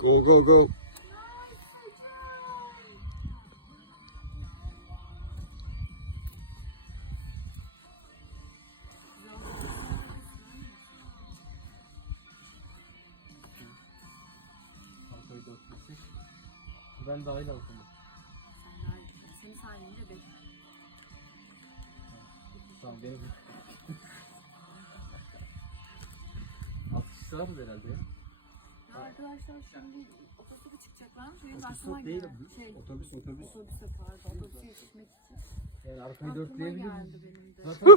Go go go. Arkayı dörtlesek. Ben dahil altında. Seni sayınca beş. Tamam benim. 60 var mı herhalde ya? Ya arkadaşlar şimdi otobüse çıkacaklarmış. Benim Otobüs aklıma değil geldi. bu. Otobüs. Otobüse pardon. Otobüse yetişmek için. Yani arkayı Aklıma dörtleyebilir geldi miyiz? benim de. Zaten